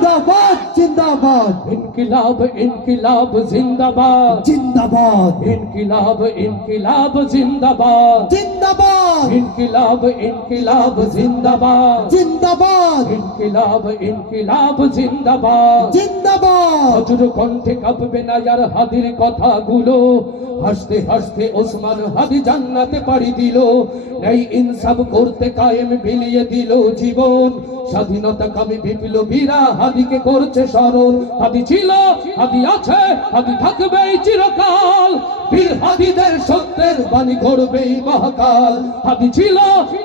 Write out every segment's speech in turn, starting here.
जिंदाबाद जिंदाबाद इनकिलाब इनकिलाब जिंदाबाद जिंदाबाद इनकिलाब इनकिलाब जिंदाबाद जिंदाबाद इनकिलाब इनकिलाब जिंदाबाद जिंदाबाद इनकिलाब इनकिलाब जिंदाबाद जिंदाबाद হজুর কণ্ঠে কাঁপবে না আর হাদির কথাগুলো হাসতে হাসতে ওসমান হাদি জান্নাতে পাড়ি দিল এই ইনসাফ করতে কায়েম বিলিয়ে দিল জীবন স্বাধীনতা কামী বিপ্লবীরা হাদিকে করছে স্মরণ হাদি ছিল হাদি আছে হাদি থাকবে চিরকাল বীর হাদিদের সত্যের বাণী গড়বে মহাকাল হাদি ছিল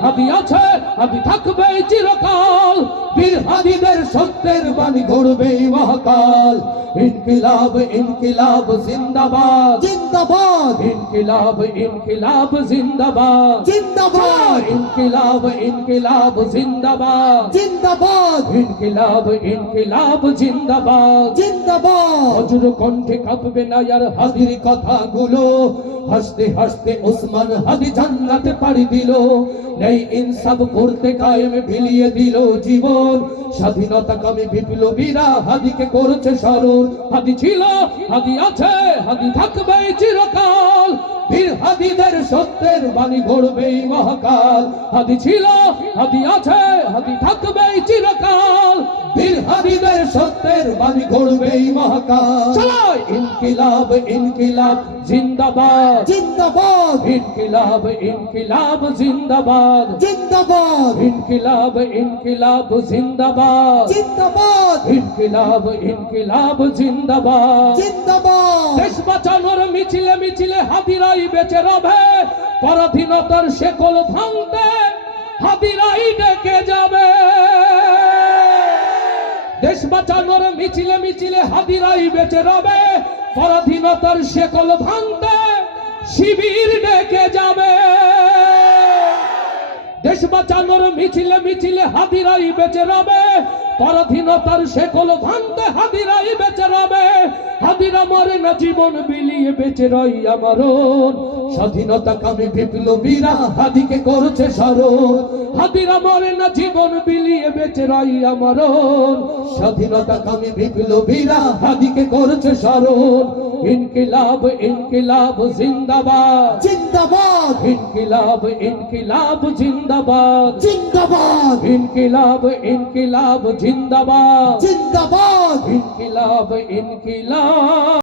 হাদি আছে হাদি থাকবে চিরকাল বীর হাদিদের সত্যের বাণী গড়বে মহাকাল ইনকিলাব ইনকিলাব জিন্দাবাদ जिंदाबाद ইনকিলাব ইনকিলাব জিন্দাবাদ जिंदाबाद ইনকিলাব ইনকিলাব জিন্দাবাদ जिंदाबाद ইনকিলাব ইনকিলাব জিন্দাবাদ जिंदाबाद হজুর কণ্ঠে কাঁপবে না আর হাদির কথাগুলো হাসতে হাসতে ওসমান হাদি জান্নাতে পাড়ি দিল এই ইনসাফ করতে কায়েম বিলিয়ে দিল জীবন স্বাধীনতা কামী বিপ্লবীরা হাদিকে করছে স্মরণ হাদি ছিল হাদি আছে হাদি থাকবে চিরকাল বীর হাদিদের সত্যের বাণী গড়বে মহাকাল হাদি ছিল হাদি আছে হাদি থাকবে চিরকাল বীর হাদিদের সত্যের বাণী গড়বে মহাকাল চলো ইনকিলাব ইনকিলাব জিন্দাবাদ जिंदाबाद ইনকিলাব ইনকিলাব জিন্দাবাদ जिंदाबाद ইনকিলাব ইনকিলাব জিন্দাবাদ जिंदाबाद ইনকিলাব ইনকিলাব জিন্দাবাদ जिंदाबाद দেশ বাঁচানোর মিছিলে মিছিলে হাদিরাই বেঁচে রবে পরাধীনতার শেকল ভাঙতে হাদিরাই ডেকে যাবে দেশ বাঁচানোর মিছিলে মিছিলে হাদিরাই বেঁচে রবে পরাধীনতার শেকল ভাঙতে শিবির ডেকে যাবে দেশ বাঁচানোর মিছিলে মিছিলে হাদিরাই বেঁচে রবে পরাধীনতার শেকল ভাঙতে হাদিরাই বেঁচে রবে হাদিরা মরে না জীবন বিলিয়ে বেঁচে রই আমারন স্বাধীনতা কামী বিপ্লবীরা হাদিকে করছে স্মরণ হাদিরা মরে না জীবন বিলিয়ে বেঁচে রই আমারন স্বাধীনতা কামী বিপ্লবীরা হাদিকে করছে স্মরণ ইনকিলাব ইনকিলাব জিন্দাবাদ जिंदाबाद ইনকিলাব ইনকিলাব জিন্দাবাদ जिंदाबाद ইনকিলাব ইনকিলাব জিন্দাবাদ जिंदाबाद ইনকিলাব ইনকিলাব